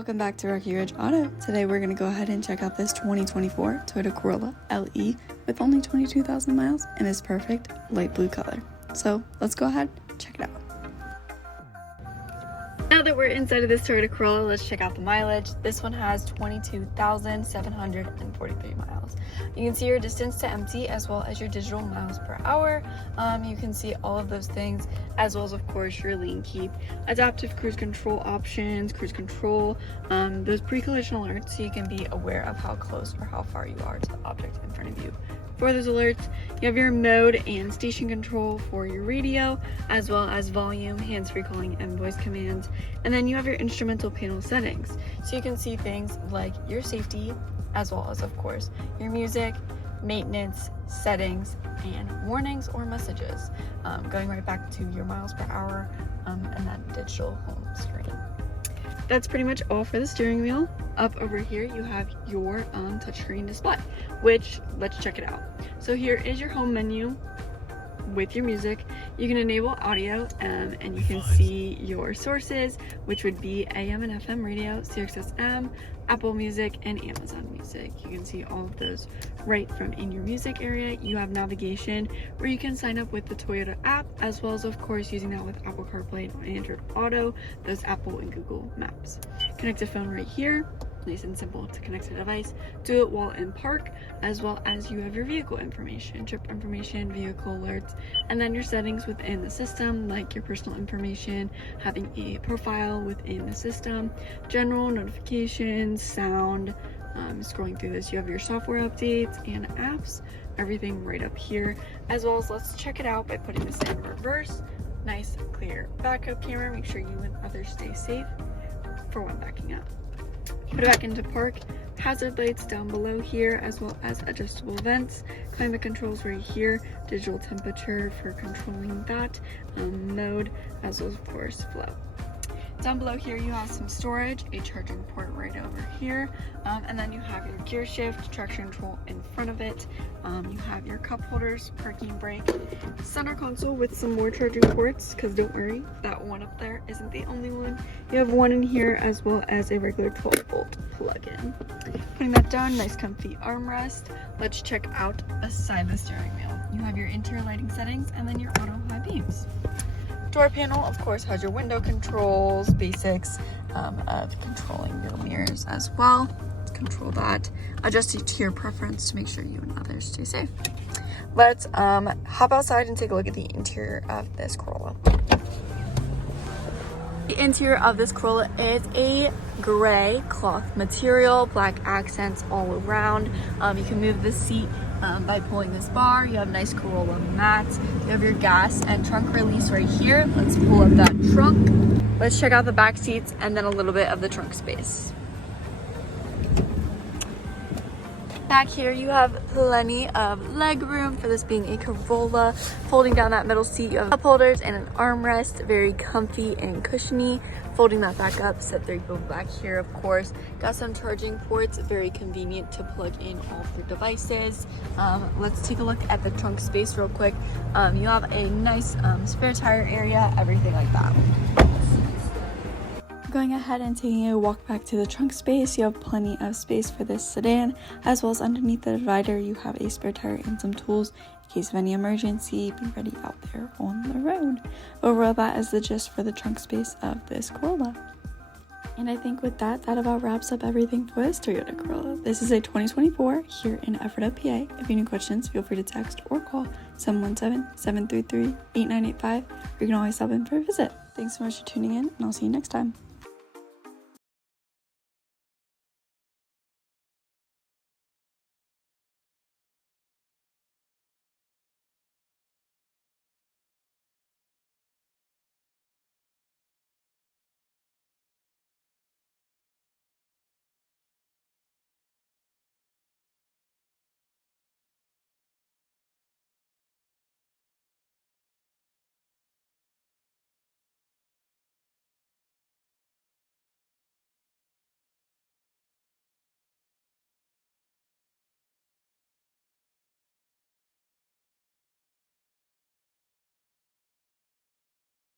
Welcome back to Rocky Ridge Auto. Today we're going to go ahead and check out this 2024 Toyota Corolla LE with only 22,000 miles in this perfect light blue color. So let's go ahead and check it out. Now that we're inside of this Toyota Corolla, let's check out the mileage. This one has 22,743 miles. You can see your distance to empty as well as your digital miles per hour. You can see all of those things as well as, of course, your lane keep, adaptive cruise control options, cruise control, those pre-collision alerts so you can be aware of how close or how far you are to the object in front of you. For those alerts, you have your mode and station control for your radio, as well as volume, hands-free calling, and voice commands. And then you have your instrumental panel settings. So you can see things like your safety, as well as, of course, your music, maintenance, settings, and warnings or messages. Going right back to your miles per hour and that digital home screen. That's pretty much all for the steering wheel. Up over here, you have your touchscreen display, which, let's check it out. So here is your home menu with your music. You can enable audio and you can see your sources, which would be AM and FM radio, SiriusXM, Apple Music, and Amazon Music. You can see all of those right from in your music area. You have navigation where you can sign up with the Toyota app, as well as, of course, using that with Apple CarPlay and Android Auto, those Apple and Google Maps. Connect a phone right here. Nice and simple to connect a device. Do it while in park, as well as you have your vehicle information, trip information, vehicle alerts, and then your settings within the system, like your personal information, having a profile within the system, general notifications, sound. Scrolling through this, you have your software updates and apps, everything right up here, as well as let's check it out by putting this in reverse. Nice, clear backup camera. Make sure you and others stay safe for when backing up. Put it back into park. Hazard lights down below here, as well as adjustable vents. Climate controls right here. Digital temperature for controlling that. Mode, as well as, of course, flow. Down below here, you have some storage, a charging port right over here, and then you have your gear shift, traction control in front of it. You have your cup holders, parking brake, center console with some more charging ports, because don't worry, that one up there isn't the only one. You have one in here, as well as a regular 12-volt plug-in. Putting that down, nice comfy armrest. Let's check out beside the steering wheel. You have your interior lighting settings, and then your auto high beams. Door panel, of course, has your window controls, basics of controlling your mirrors as well. Control that. Adjust it to your preference to make sure you and others stay safe. Let's hop outside and take a look at the interior of this Corolla. The interior of this Corolla is a gray cloth material, black accents all around. You can move the seat by pulling this bar. You have nice Corolla mats. You have your gas and trunk release right here. Let's pull up that trunk. Let's check out the back seats and then a little bit of the trunk space. Back here you have plenty of leg room for this being a Corolla. Folding down that middle seat, you have cup holders and an armrest, very comfy and cushiony. Folding that back up, set three people back here, of course. Got some charging ports, very convenient to plug in all of your devices. Let's take a look at the trunk space real quick. You have a nice spare tire area, everything like that. Going ahead and taking a walk back to the trunk space, you have plenty of space for this sedan, as well as underneath the divider you have a spare tire and some tools in case of any emergency. Be ready out there on the road. Overall, that is the gist for the trunk space of this Corolla. And I think with that about wraps up everything for this Toyota Corolla. This is a 2024 here in Ephrata, PA. If you have any questions, feel free to text or call 717-733-8985. You can always stop in for a visit. Thanks so much for tuning in, and I'll see you next time.